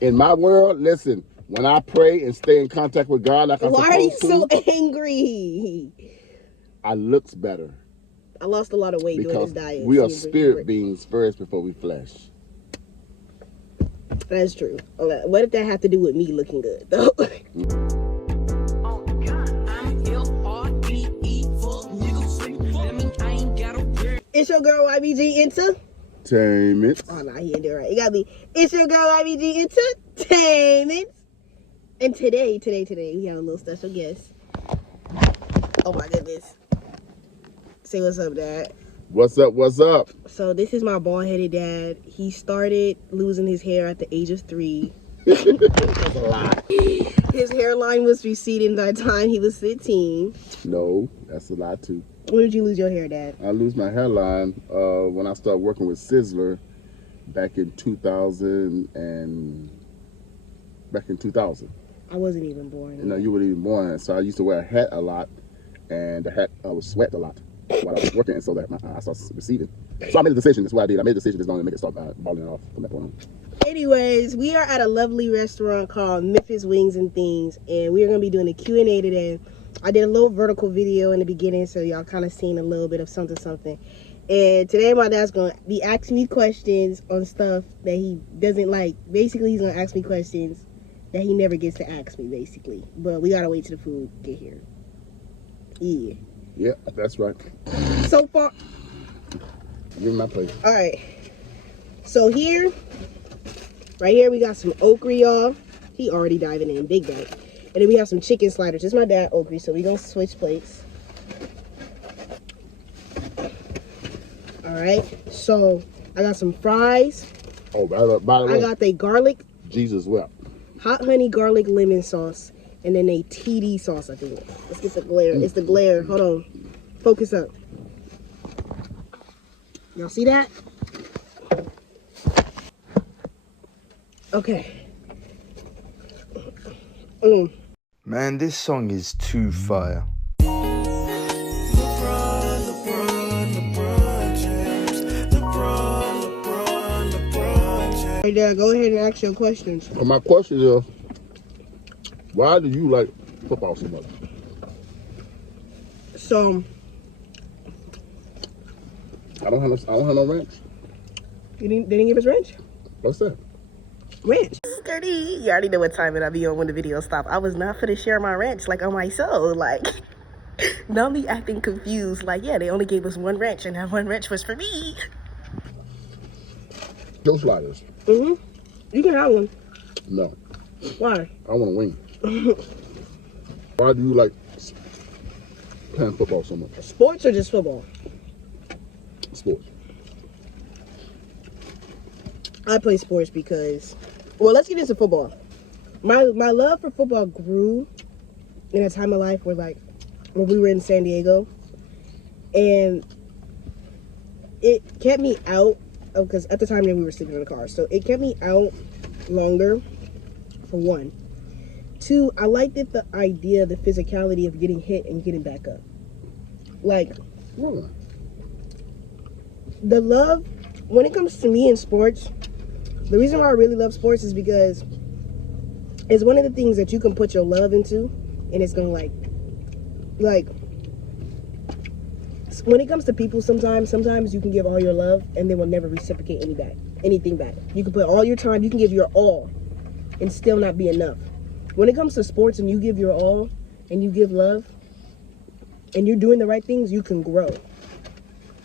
In my world, listen, when I pray and stay in contact with God like I'm supposed to. Why are you so angry? I looks better. I lost a lot of weight doing this diet. We are spirit beings first before we flesh. That's true. What did that have to do with me looking good, though? It's your girl YBG Entertainment. Oh, no, he ain't doing right. It gotta be, it's your girl YBG Entertainment. And today, we have a little special guest. Oh my goodness. Say what's up, Dad. What's up? So this is my bald-headed dad. He started losing his hair at the age of 3. That's a lot. His hairline was receding by the time he was 15. No, that's a lot too. When did you lose your hair, Dad? I lose my hairline when I started working with Sizzler back in 2000. I wasn't even born. No, you weren't even born. So I used to wear a hat a lot, and the hat was sweat a lot while I was working, and so that I started receding. So I made a decision. That's what I did. I made a decision that's going to make it start balling it off from that point on. Anyways, we are at a lovely restaurant called Memphis Wings and Things, and we are going to be doing a Q&A today. I did a little vertical video in the beginning, so y'all kind of seen a little bit of something. And today my dad's going to be asking me questions on stuff that he doesn't like. Basically, he's going to ask me questions that he never gets to ask me, basically. But we got to wait till the food get here. Yeah. Yeah, that's right. So far. Give me my plate. All right. So right here, we got some okra, y'all. He already diving in, big bag. And then we have some chicken sliders. This is my dad okra, so we gonna switch plates. All right. So I got some fries. Oh, by the way, I got the garlic. Jesus wept. Hot honey garlic lemon sauce, and then a TD sauce, I think. Let's get the glare. It's the glare. Hold on. Focus up. Y'all see that? Okay. Man, this song is too fire. Hey, Dad, go ahead and ask your questions. Well, my question is, why do you like football so much? So, I don't have no ranch. they didn't give us ranch? What's that? Ranch. Dirty. You already know what time it I be on when the video stop. I was not finna share my ranch like on my soul. Like, not me acting confused. Like, yeah, they only gave us one ranch, and that one ranch was for me. Joe sliders. You can have one. No. Why? I want a wing. Why do you like playing football so much? Sports or just football? Sports. I play sports because, well, let's get into football. My love for football grew in a time of life where, like, when we were in San Diego, and it kept me out, because at the time we were sleeping in the car, so it kept me out longer, for one. 2, I liked the idea, the physicality of getting hit and getting back up. Like, the love, when it comes to me in sports, the reason why I really love sports is because it's one of the things that you can put your love into, and it's gonna like when it comes to people, sometimes you can give all your love and they will never reciprocate anything back. You can put all your time, you can give your all, and still not be enough. When it comes to sports and you give your all and you give love and you're doing the right things, you can grow.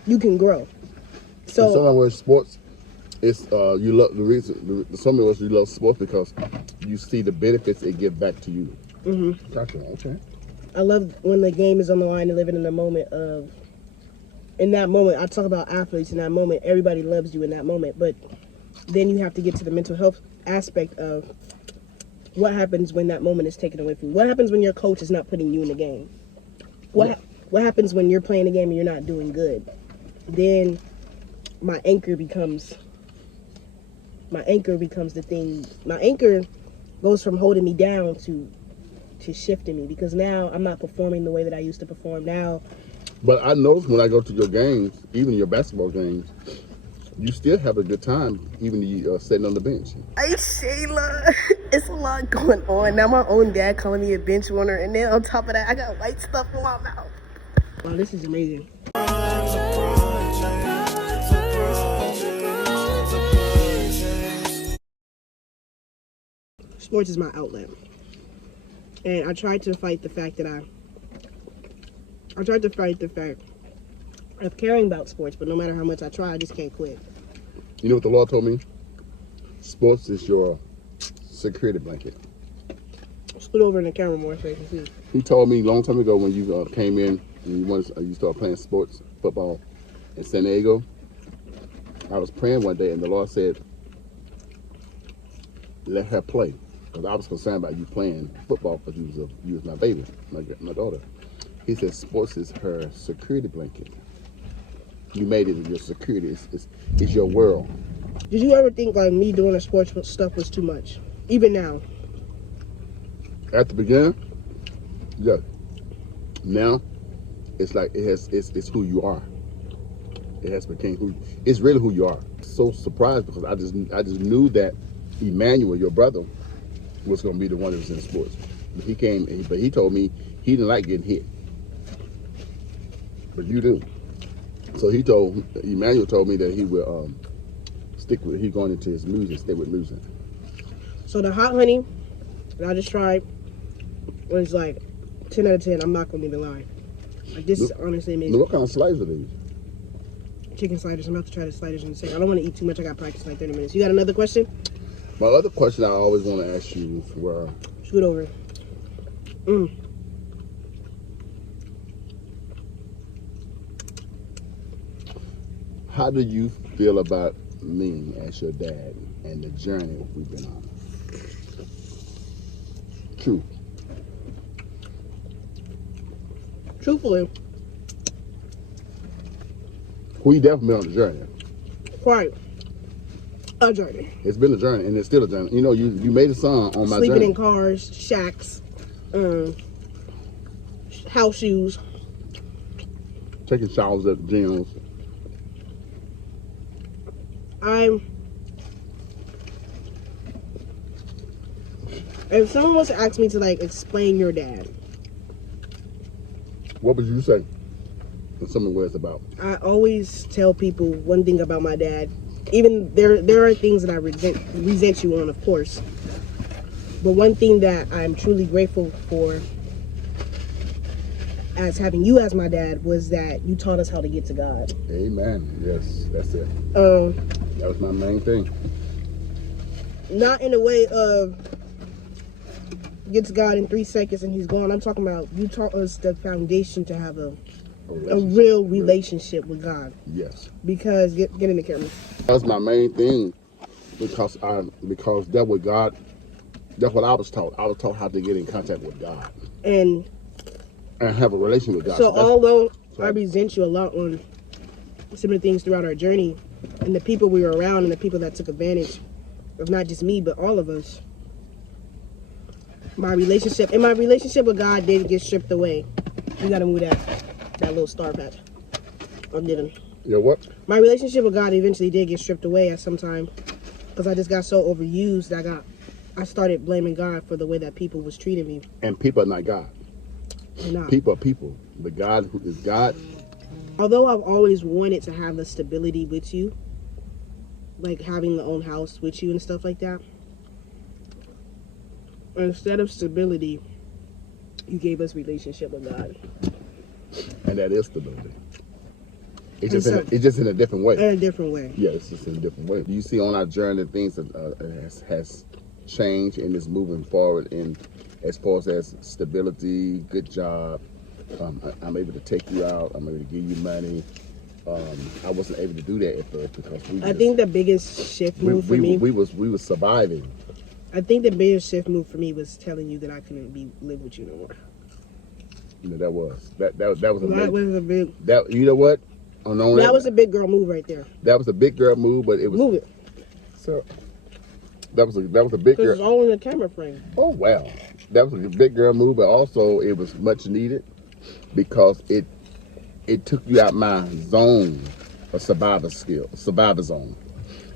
You can grow. So in some other words, sports, it's you love the reason. Some of us you love sports because you see the benefits it give back to you. Gotcha. Okay. I love when the game is on the line and living in the moment of. In that moment, I talk about athletes. In that moment, everybody loves you in that moment. But then you have to get to the mental health aspect of what happens when that moment is taken away from you. What happens when your coach is not putting you in the game? What happens when you're playing the game and you're not doing good? Then my anchor becomes the thing. My anchor goes from holding me down to shifting me, because now I'm not performing the way that I used to perform. Now. But I notice when I go to your games, even your basketball games, You still have a good time, even you sitting on the bench. Hey, Shayla, it's a lot going on. Now my own dad calling me a bench warmer, and then on top of that, I got white stuff in my mouth. Wow, this is amazing. Sports is my outlet. And I tried to fight the fact that I tried to fight the fact of caring about sports, but no matter how much I try, I just can't quit. You know what the Lord told me? Sports is your security blanket. Scoot over in the camera more so you can see. He told me a long time ago when you came in and you started playing sports, football in San Diego. I was praying one day and the Lord said, let her play. Because I was concerned about you playing football because you was my baby, my daughter. He said sports is her security blanket. You made it your security. It's your world. Did you ever think like me doing the sports stuff was too much? Even now? At the beginning, yeah. Now, it's like it's who you are. It has become it's really who you are. So surprised because I just knew that Emmanuel, your brother, was going to be the one that was in sports. He came, but he told me he didn't like getting hit. But you do. So Emmanuel told me that he would he going into his music, stay with music. So the hot honey that I just tried was like 10 out of 10. I'm not going to even lie. Like, this is honestly amazing. What kind of sliders are these? Chicken sliders. I'm about to try the sliders in a second. I don't want to eat too much. I got practice in like 30 minutes. You got another question? My other question I always want to ask you were... Scoot over. How do you feel about me as your dad and the journey we've been on? True. Truthfully, We definitely been on the journey. quite a journey. It's been a journey, and it's still a journey. You know, you made a song on my Sleeping journey. in cars, shacks, house shoes. Taking showers at gyms. If someone was to ask me to like explain your dad, What would you say? In some words about. I always tell people one thing about my dad. Even there are things that I resent you on, of course. But one thing that I'm truly grateful for as having you as my dad was that you taught us how to get to God. Amen. Yes, that's it. That was my main thing. Not in a way of get to God in 3 seconds and he's gone. I'm talking about you taught us the foundation to have a real relationship with God. Yes. Because get in the camera. That was my main thing because that was God. That's what I was taught. I was taught how to get in contact with God And have a relationship with God. so although I resent you a lot on some of the things throughout our journey and the people we were around and the people that took advantage of not just me but all of us, my relationship with God did get stripped away. You gotta move that little star patch. I didn't. Yeah, what? My relationship with God eventually did get stripped away at some time because I just got so overused that I started blaming God for the way that people was treating me. And people are not God. They're not. People are people. The God who is God. Although I've always wanted to have the stability with you, like having the own house with you and stuff like that, instead of stability, you gave us relationship with God. And that is stability. It's just in a different way. In a different way. Yeah, it's just in a different way. You see on our journey things that has changed and is moving forward in as far as stability, good job. I'm able to take you out. I'm able to give you money. I wasn't able to do that at first because I think the biggest shift move for me. We was surviving. I think the biggest shift move for me was telling you that I couldn't live with you no more. You know, that was a That was a big. That you know what? That was a big girl move right there. That was a big girl move, but it was move it. So that was a big girl. It's all in the camera frame. Oh wow, that was a big girl move, but also it was much needed because it took you out my zone a survivor zone,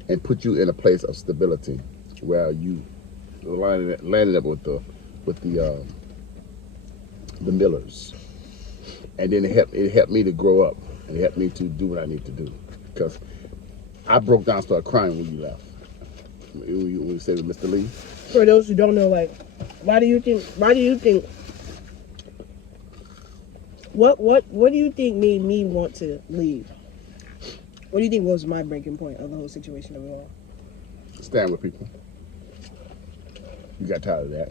and put you in a place of stability where you landed up with the Millers, and then it helped me to grow up, and it helped me to do what I need to do, because I broke down, started crying when you left. When you said with Mr. Lee. For those who don't know, like, why do you think what do you think made me want to leave? What do you think was my breaking point of the whole situation of it all? Stand with people. You got tired of that.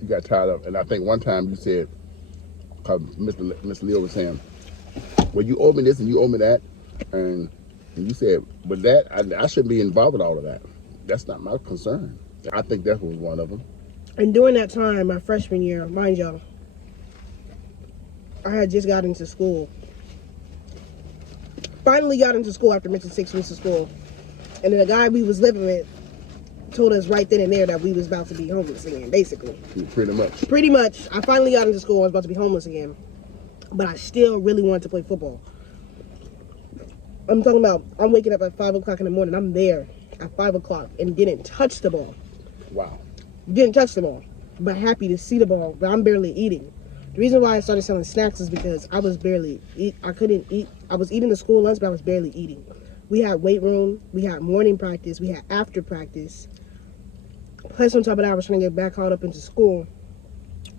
You got tired of, and I think one time you said, because Mr. Leo was saying, well, you owe me this and you owe me that, and you said, but that I shouldn't be involved with all of that. That's not my concern. I think that was one of them. And during that time, my freshman year, mind y'all, I had just got into school. Finally got into school after missing 6 weeks of school. And then the guy we was living with told us right then and there that we was about to be homeless again, basically. Pretty much. Pretty much. I finally got into school. I was about to be homeless again. But I still really wanted to play football. I'm talking about, I'm waking up at 5 o'clock in the morning. I'm there at 5 o'clock and didn't touch the ball. Wow. Didn't touch the ball. But happy to see the ball. But I'm barely eating. The reason why I started selling snacks is because I was barely I couldn't eat. I was eating the school lunch, but I was barely eating. We had weight room. We had morning practice. We had after practice. Plus, on top of that, I was trying to get back caught up into school,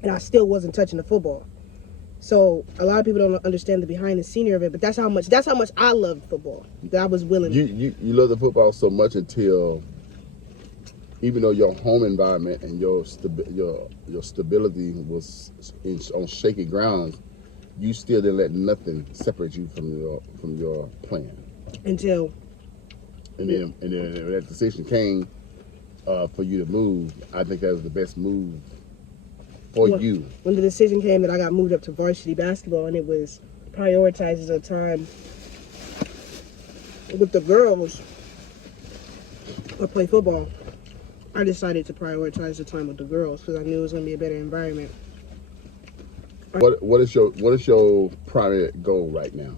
and I still wasn't touching the football. So a lot of people don't understand the behind the scenery of it, but that's how much I loved football. That I was willing. You love the football so much until, even though your home environment and your stability was on shaky grounds, you still didn't let nothing separate you from your plan. Until. And then when that decision came for you to move, I think that was the best move for you. When the decision came that I got moved up to varsity basketball, and it was prioritizes a time with the girls to play football, I decided to prioritize the time with the girls because I knew it was going to be a better environment. What is your primary goal right now?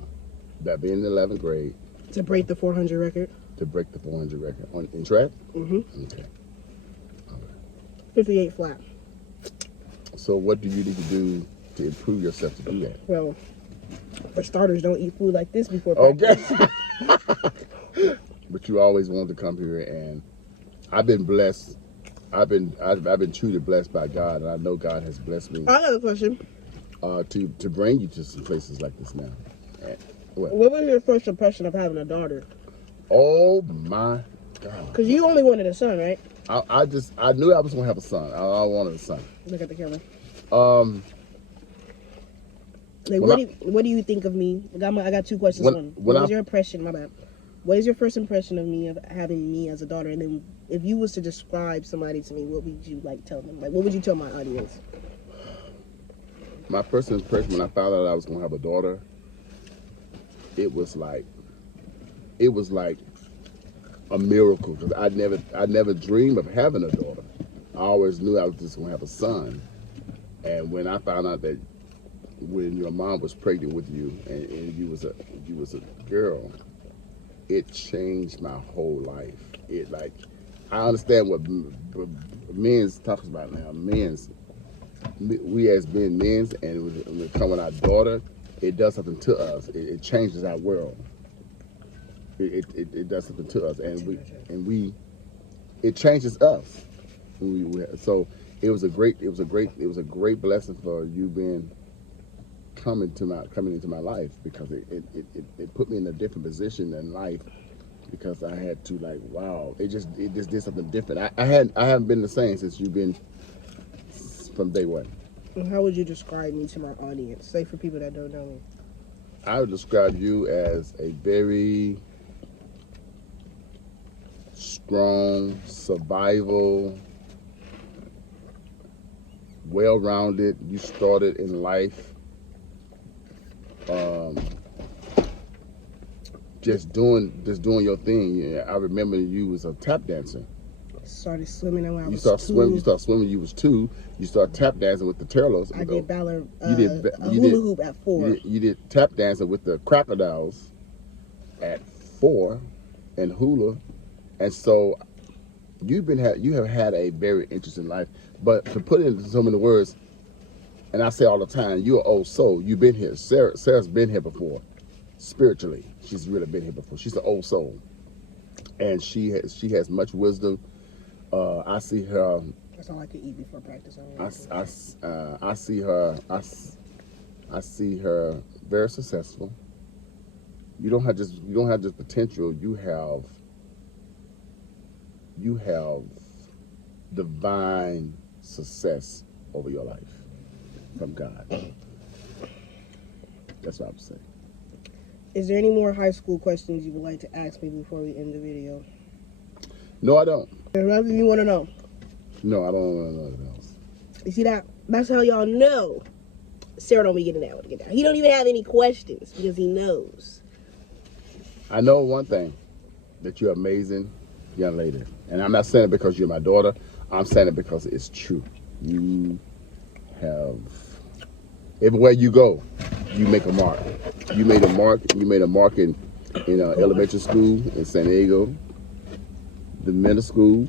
That being in the 11th grade. To break the 400 record. To break the 400 record in track. Mm-hmm. Okay. All right. 58 flat. So what do you need to do to improve yourself to do that? Well, for starters, don't eat food like this before practice. Okay. But you always wanted to come here, and I've been blessed. I've been truly blessed by God, and I know God has blessed me. I got a question. To bring you to some places like this now. What was your first impression of having a daughter? Oh my God! Because you only wanted a son, right? I knew I was gonna have a son. I wanted a son. Look at the camera. Like what do you think of me? I got two questions. What was your impression? My bad. What is your first impression of me, of having me as a daughter? And then if you was to describe somebody to me, what would you tell them? Like, what would you tell my audience? My first impression when I found out I was gonna have a daughter, it was like a miracle, because I never dreamed of having a daughter. I always knew I was just gonna have a son. And when I found out that when your mom was pregnant with you and you was a girl, it changed my whole life. I understand what men's talks about now. We as being men, and when it comes with our daughter, it does something to us. It changes our world. It does something to us, and it changes us. So it was a great blessing for you coming into my life, because it put me in a different position in life, because I had to, like, wow, it just did something different. I haven't been the same since you've been from day one. And how would you describe me to my audience? Say, for people that don't know me. I would describe you as a very strong, survival, well-rounded. You started in life just doing your thing. Yeah, I remember you was a tap dancer. Started swimming when I was 2. You start swimming. You was 2. You start tap dancing with the turtles. I did ballet. You did hula hoop at 4. You did tap dancing with the crocodiles at before in Hula, and so you have had a very interesting life. But to put it into so many words, and I say all the time, you're an old soul. You've been here. Sarah's been here before. Spiritually, she's really been here before. She's an old soul, and she has much wisdom. I see her. That's all I could eat before practice. I see her. I see her very successful. You don't have just potential. You have divine success over your life from God. That's what I would say. Is there any more high school questions you would like to ask me before we end the video? No, I don't. What do you want to know? No, I don't want to know anything else. You see that? That's how y'all know Sarah don't be getting that one to get down. He don't even have any questions because he knows. I know one thing, that you're an amazing young lady. And I'm not saying it because you're my daughter. I'm saying it because it's true. You have, everywhere you go, you make a mark. You made a mark. You made a mark in elementary school in San Diego, the middle school,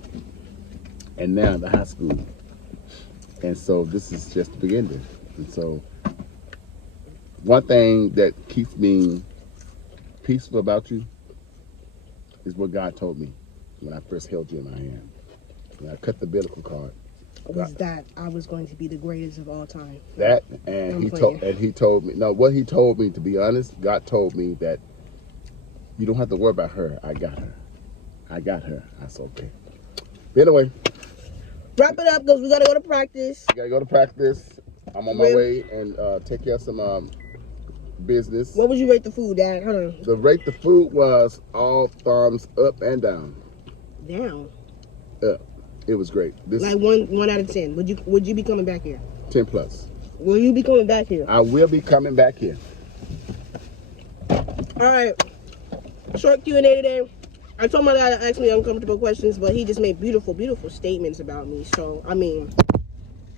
and now the high school. And so this is just the beginning. And so one thing that keeps me peaceful about you is what God told me when I first held you in my hand. When I cut the biblical card. Was that I was going to be the greatest of all time. That and he told me, no, what he told me, to be honest, God told me that you don't have to worry about her. I got her. I said, okay. But anyway, wrap it up because we gotta go to practice. I gotta go to practice. I'm on my way and take care of some business. What would you rate the food, Dad? Hold on. The food was all thumbs up and down. Down. Up. It was great. Like one out of 10. Would you be coming back here? 10 plus. Will you be coming back here? I will be coming back here. All right. Short Q&A today. I told my dad to ask me uncomfortable questions, but he just made beautiful, beautiful statements about me. So, I mean,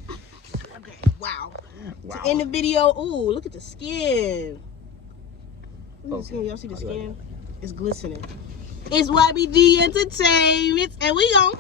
okay, wow. To end the video, ooh, look at the skin. Look at the skin. Y'all see the skin? It's glistening. It's YBG Entertainment, and we gon'